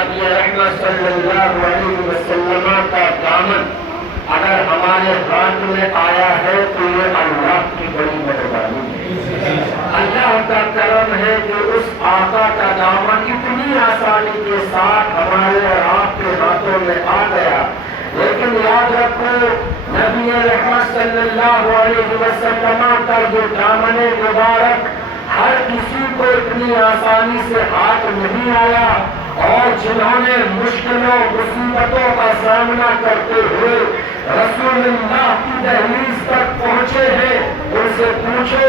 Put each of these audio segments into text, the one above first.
نبی رحمت صلی اللہ علیہ وسلم کا دامن اگر ہمارے ہاتھ میں آیا ہے تو یہ اللہ کی بڑی مہربانی ہے، اللہ کا کرم ہے کہ اس آقا کا دامن اتنی آسانی کے ساتھ ہمارے اور آپ کے ہاتھوں میں آ گیا۔ لیکن یاد رکھو نبی رحمت صلی اللہ علیہ وسلم کا جو دامن مبارک ہر کسی کو اتنی آسانی سے ہاتھ نہیں آیا، اور جنہوں نے مشکلوں مصیبتوں کا سامنا کرتے ہوئے رسول اللہ کی دہلیز تک پہنچے ہیں، ان سے پوچھو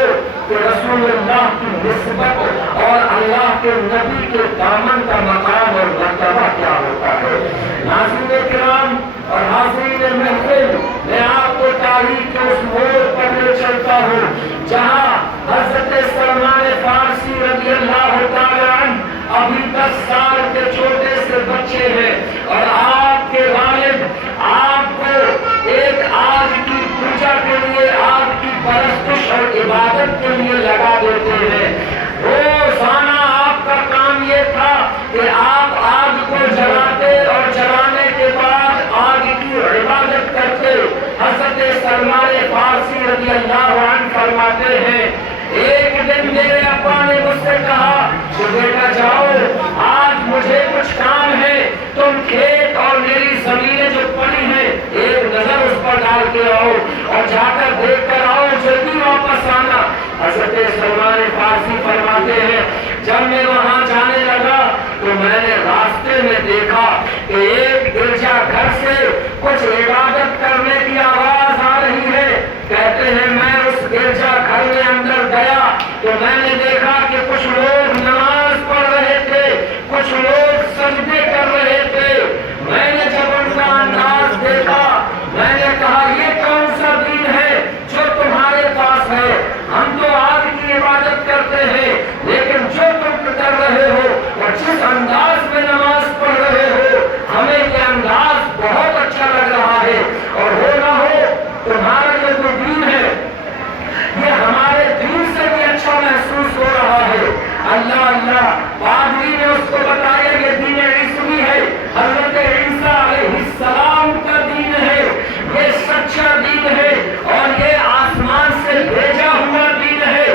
کہ رسول اللہ کی نسبت اور اللہ کے نبی کے دامن کا مقام اور مرتبہ کیا ہوتا ہے۔ ناظرین کرام اور حاضرین محفل، میں آپ کو تاریخ کے اس موڑ پر لے چلتا ہوں جہاں حضرت سلمان فارسی رضی اللہ تعالی عنہ ابھی 10 سال کے چھوٹے سے بچے ہیں، اور آپ کے والد آپ کو ایک آگ کی پوجا کے لیے، آگ کی پرستش اور عبادت کے لیے لگا دیتے ہیں۔ روزانہ آپ کا کام یہ تھا کہ آپ آگ کو جلاتے اور جلانے کے بعد آگ کی عبادت کرتے۔ حضرت سلمان فارسی رضی اللہ عنہ فرماتے ہیں ایک دن میرے ابا نے مجھ سے کہا کہ بیٹا جاؤ، آج مجھے کچھ کام ہے، تم کھیت اور میری زمینیں جو پڑی ہیں ایک نظر اس پر ڈال کے آؤ اور جا کر دیکھ کر آؤ، جلدی واپس آنا۔ حضرت سلمان فارسی فرماتے ہیں جب میں وہاں جانے لگا تو میں نے راستے میں دیکھا کہ ایک گرجا گھر سے کچھ عبادت کرنے کی آواز آ رہی ہے۔ کہتے ہیں میں اس گرجا گھر میں اندر گیا تو میں نے دیکھا کہ کچھ لوگ نماز پڑھ رہے تھے، کچھ لوگ سجدے کر رہے تھے۔ میں نے جب ان کا انداز دیکھا میں نے کہا یہ کون سا دین ہے جو تمہارے پاس ہے؟ ہم تو آگ کی عبادت کرتے ہیں، لیکن جو تم کر رہے ہو اور جس انداز میں نماز پڑھ رہے ہو ہمیں یہ انداز بہت اچھا لگ رہا ہے، اور ہو نہ ہو تمہارا یہ جو دین ہے یہ ہمارے دین سے بھی اچھا محسوس ہو رہا ہے۔ اللہ اللہ، پادری نے اس کو بتایا یہ دین عیسوی ہے، حضرت عیسیٰ علیہ السلام کا دین ہے، یہ سچا دین ہے اور یہ آسمان سے بھیجا ہوا دین ہے۔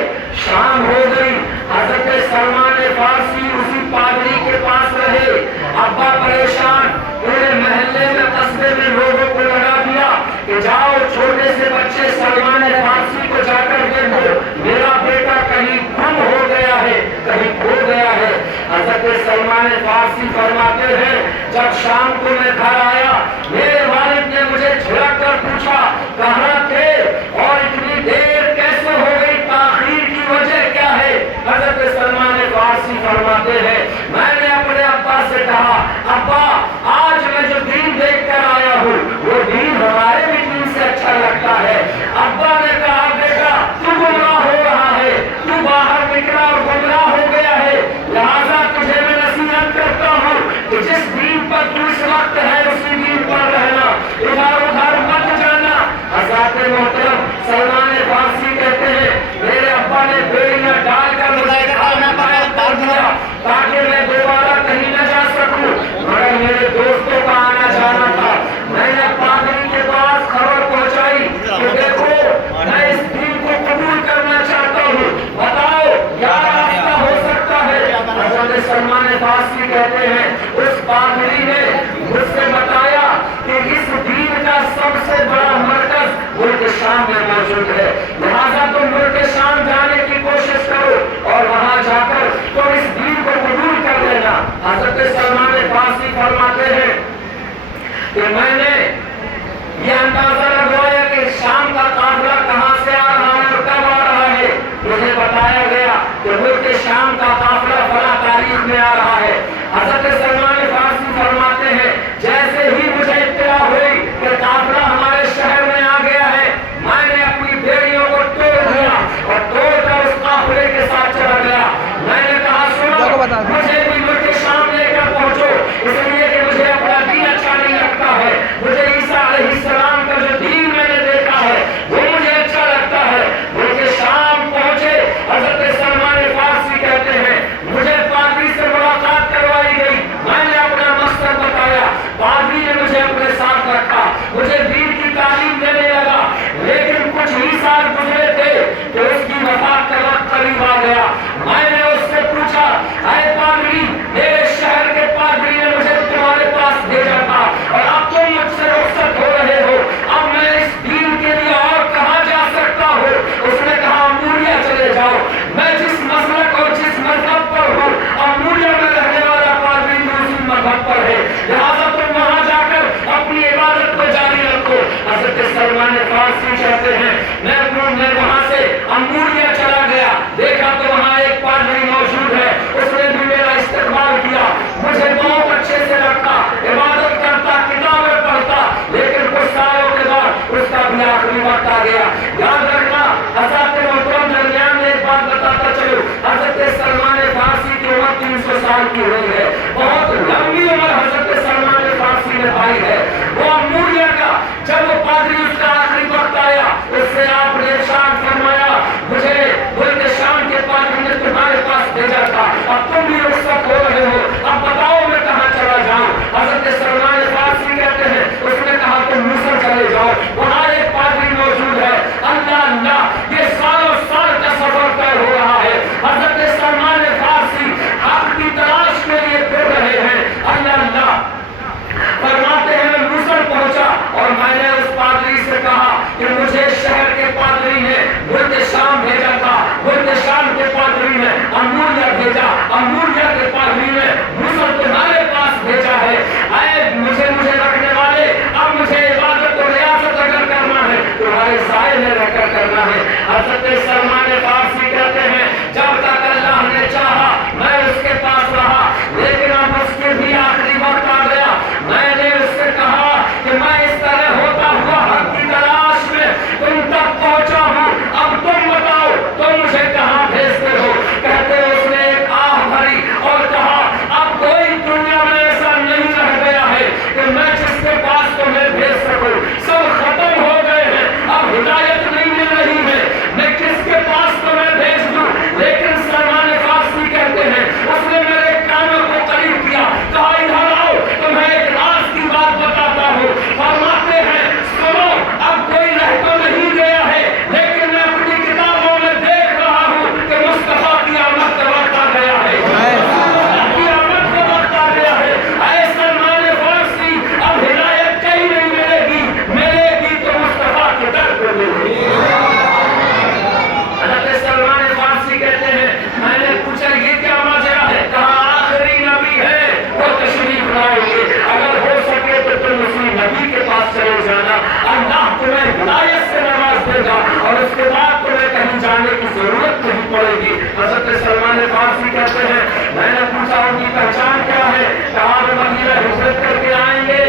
شام ہو گئی، حضرت سلمان فارسی اسی پادری کے پاس رہے۔ ابا پریشان، پورے محلے میں قصبے میں لوگوں کو لگا دیا کہ جاؤ چھوٹے سے بچے سلمان فارسی کو جا کر دیکھو، میرا بیٹا کہیں گم ہو گیا ہے، کہیں کھو گیا ہے۔ حضرت سلمان فارسی فرماتے ہیں جب شام کو میں گھر آیا میرے والد نے مجھے جھڑک کر پوچھا کہاں تھے اور اتنی دیر کیسے ہو گئی، تاخیر کی وجہ کیا ہے؟ حضرت سلمان فارسی فرماتے ہیں میں نے اپنے ابا سے کہا ابا آج میں جو دین دیکھ کر آیا ہوں وہ دین ہمارے بھی دین سے اچھا لگتا ہے۔ ابا نے کہا بیٹا تو گمراہ ہو رہا ہے، تو باہر نکلا اور گمراہ ہو گیا ہے، لہذا تجھے میں نصیحت کرتا ہوں کہ جس دین پر تو اس وقت ہے اسی دین پر رہنا، ادھر ادھر مت جانا۔ حضرات محترم سلمان فارسی کہتے ہیں میرے ابا نے بیڑیاں ڈال کر مجھے کھانا پکا دیا تاکہ میں دوبارہ کہیں نہ جا سکوں، مگر میرے دوستوں کا آنا جانا تھا۔ میں نے پادری کے پاس خبر پہنچائی کہ دیکھو میں اس دین کو قبول کرنا چاہتا ہوں، بتاؤ کیا راستہ ہو سکتا ہے؟ حضرت سلمان فارسی کہتے ہیں اس پادری نے مجھ سے بتایا کہ اس دین کا سب سے بڑا مرکز ملک شام میں موجود ہے، لہذا تم ملک شام جانے کی کوشش کرو اور وہاں جا کر تم اس دین کو قبول کر لینا۔ حضرت سلمان فارسی فرماتے ہیں کہ میں نے یہ اندازہ لگوایا کہ شام کا قافلہ کہاں سے آ رہا ہے اور کب آ رہا ہے۔ مجھے بتایا گیا کہ ملک شام کا قافلہ فلاں تاریخ میں آ رہا ہے۔ حضرت سلمان فارسی فرماتے ہیں جیسے ہی مجھے اطلاع ہوئی کہ قافلہ ہمارے شہر میں آ گیا ہے میں نے اپنی بیڑیوں کو توڑ دیا اور توڑ کر اس قافلے کے ساتھ چلا گیا۔ میں نے کہا سنو مجھے بھی ملک شام لے کر پہنچو، اس لیے کہ مجھے اپنا دین اچھا نہیں لگتا ہے، مجھے عیسیٰ علیہ السلام کا جو دین میں نے دیکھا ہے وہ مجھے اچھا لگتا ہے۔ ملک شام پہنچے، حضرت سلمان فارسی کہتے ہیں مجھے پادری سے ملاقات فارسی کہتے ہیں میں وہاں سے اموریا چلا گیا, دیکھا تو وہاں ایک پادری موجود ہے, اس نے بھی میرا استقبال کیا, مجھے بہت اچھے سے رکھا, عبادت کرتا, کتابیں پڑھتا, لیکن کچھ سالوں کے بعد اس کا بھی آخری وقت آ گیا. یاد رکھنا حضرت محترم درمیان میں ایک بات بتاتا چلو, حضرت سلمان فارسی کی عمر 300 سال کی ہوئی ہے, بہت لمبی عمر حضرت سلمان فارسی نے پائی ہے. وہ اموریا کا جب وہ پادری اس کا آخری وقت آیا, اس سے آپ نے ارشاد فرمایا مجھے ملک شام کے پادری نے تمہارے پاس بھیجا تھا, اب تم بھی رخصت ہو رہے ہو, اب بتاؤ میں کہاں چلا جاؤں. حضرت سلمان فارسی کہتے ہیں اس نے کہا تم مصر چلے جاؤ, وہاں ایک پادری موجود ہے. اللہ اللہ یہ سالوں سال کا سفر طے ہو رہا ہے, حضرت سلمان فارسی حق کی تلاش کے لیے پھر رہے ہیں. اللہ اللہ فرماتے ہیں میں مصر پہنچا اور میں نے اس پادری سے کہا کہ مجھے شہر کے پادری نے ملک شام بھیجا تھا, ملک شام کے پادری نے اموریا بھیجا, اموریا کے پادری نے مصر تمہارے پاس بھیجا ہے. اے مجھے رکھنے والے, اب مجھے عبادت و ریاست اگر کرنا ہے تمہارے سائے میں رہ کر کرنا ہے. حضرت سلمان فارسی کہتے ہیں جب تک اللہ نے چاہا میں اس کے پاس رہا, لیکن اب اس کے بھی آخری وقت آ گیا. میں نے اس سے کہا کہ میں اس طرح ہوتا ہوا حق کی تلاش میں تم تک پہنچا ہوں, اب تم بتاؤ تم مجھے کہاں بھیجتے ہو. کہتے اس نے ایک آہ بھری اور کہا اب کوئی دنیا میں ایسا نہیں رہ گیا ہے کہ میں جس کے پاس تمہیں بھیج سکوں, سب ختم ہو گئے ہیں, اب ہدایت نہیں مل رہی ہے, میں کس کے پاس تمہیں بھیج دوں. لیکن سلمان فارسی کہتے ہیں اس نے میرے کانوں کو قریب کیا, کہا ادھر آؤ تمہیں ایک راز کی بات بتاتا ہوں. فرماتے ہیں سنو اب کوئی رہ تو نہیں گیا ہے, لیکن میں اپنی کتابوں میں دیکھ رہا ہوں کہ مصطفیٰ کی آمد کا وقت آ گیا ہے, کی آمد کا وقت آ گیا ہے. اے سلمان فارسی اب ہدایت کہیں نہیں ملے گی تو مصطفیٰ کے در پہ ملے گی. حضرت سلمان فارسی کہتے ہیں میں نے پوچھا یہ کیا ماجرا ہے, کہا آخری نبی ہے وہ تشریف لائیں گے, اگر ہو سکے تو تم اسی نبی کے پاس چلے جانا, اللہ تمہیں ہدایت سے نواز دے گا اور اس کے بعد تمہیں کہیں جانے کی ضرورت نہیں پڑے گی. حضرت سلمان فارسی کہتے ہیں میں نے پوچھا ان کی پہچان کیا ہے, کہا وہ مدینہ ہجرت کر کے آئیں گے.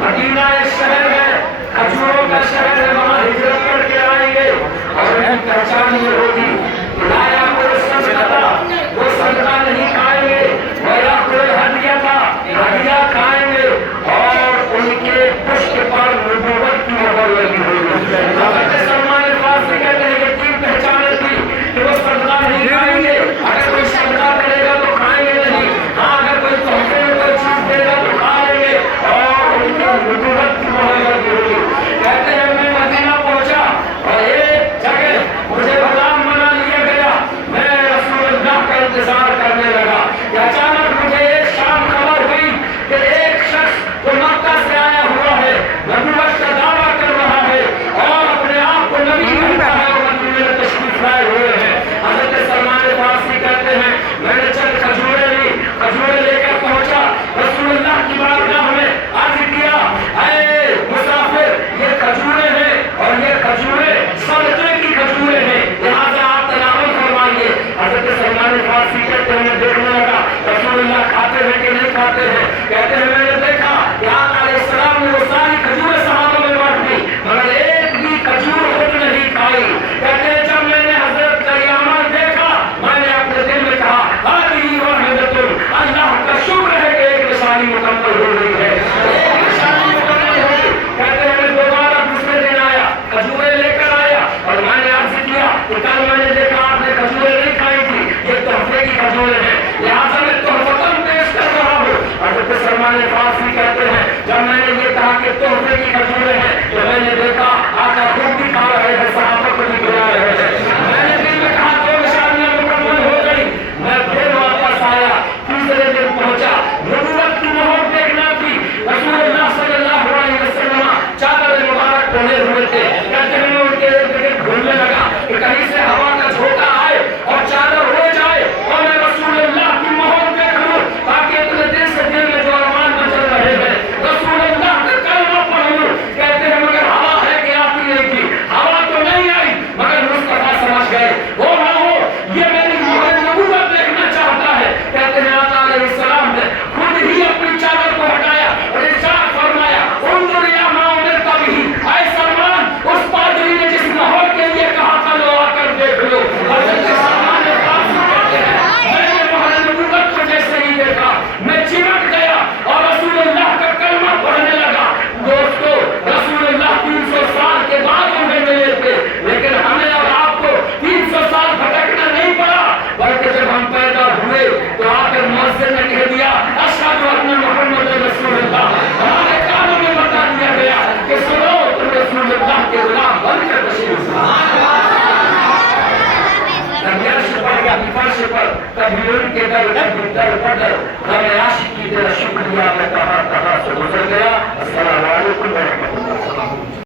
مدینہ ایک شہر ہے, کھجوروں کا شہر ہے, وہاں ہجرت کر کے آئیں گے اور ان کی پہچان یہ ہوگی لایا کوئی صدقہ تھا, وہ صدقہ نہیں کھائیں گے, میرا کوئی ہدیہ تھا, ہدیہ کھائیں گے اور ان کے پشت پر نبوت کی مہر لگی ہوگی. حضرت سلمان فارسی کہتے ہیں یہ تین پہچانیں تھی کہ وہ صدقہ نہیں کھائیں گے, اگر کوئی صدقہ کرے گا تو کھائیں گے نہیں, ہاں اگر کوئی تحفے میں کوئی چیز دے گا تو کھائیں گے اور ان کی نبوت کی مہر لگی ہوگی. کہتے ہیں میں مدینہ پہنچا اور ایک جگہ مجھے غلام بنا لیا گیا, میں رسول اللہ کا انتظار کرنے لگا کہ اچانک مجھے ایک شام خبر ہوئی کہ ایک شخص جو مکہ سے آیا ہوا ہے نبوت کا دعویٰ کر رہا ہے اور اپنے آپ کو نبی کہتا ہے اور مدینے میں تشریف لائے ہوئے ہیں. حضرت سلمان فارسی کہتے ہیں میں نے چند کھجوریں لے کر پہنچا, رسول اللہ کی بارگاہ میں عرض کیا اے مسافر یہ کھجوریں ہیں اور یہ کھجوریں صدقے کی کھجوریں ہیں, لہٰذا آپ تناول فرمائیے. حضرت سلمان فارسی کہتے ہیں میں دیکھنے لگا رسول اللہ کھاتے ہیں کہ نہیں کھاتے ہیں. کہتے ہیں میں نے دیکھا کہ آقا علیہ السلام نے وہ ساری کھجوریں صحابہ میں بانٹ دی مگر ایک بھی کھجور خود نہیں کھائی. کہتے ہیں جب میں نے حضرت کا یہ عمل دیکھا میں نے اپنے دل میں کہا ہذہ واحدۃ, اللہ کا شکر ہے کہ ایک نشانی مکمل ہو رہی ہے, ایک نشانی مکمل ہو گئی. کہتے ہیں میں دوبارہ دوسرے دن آیا, کھجوریں لے کر آیا اور میں نے عرض کیا کہ کل میں نے دیکھا آپ نے کھجوریں نہیں کھائی تھی, یہ تحفے کی کھجوریں ہیں, لہٰذا میں تحفتاً پیش کر رہا ہوں. حضرت سلمان فارسی کہتے ہیں جب میں نے یہ کہا کہ تحفے کی کھجوریں ہیں تو میں نے دیکھا آقا خود بھی کھا رہے ہیں, صحابہ کو بھی کھلا رہے ہیں. میں نے دل میں کہا دو نشانیاں مکمل ہو گئی. میں پھر واپس آیا, تیسرے دن پہنچا, نبوت کی مہر دیکھنا تھی. رسول اللہ صلی اللہ علیہ وسلم چادر مبارک پہنے ہوئے تھے. کہتے ہیں میں ان کے ارد گرد گھومنے لگا کہ کہیں سے ہوا کا جھونکا آئے اور چادر اڑ جائے اور میں رسول اللہ کی مہر دیکھ لوں تاکہ اتنے دن سے دل میں جو ارمان مچل رہے ہیں رسول اللہ کا کلمہ پڑھ لوں. کہتے ہیں مگر ہوا ہے کبھی ان کے در کبھی در بدر ہمیں عاشقی تیرا شکریہ میں کہاں کہاں سے گزر گیا. السلام علیکم ورحمۃ اللہ.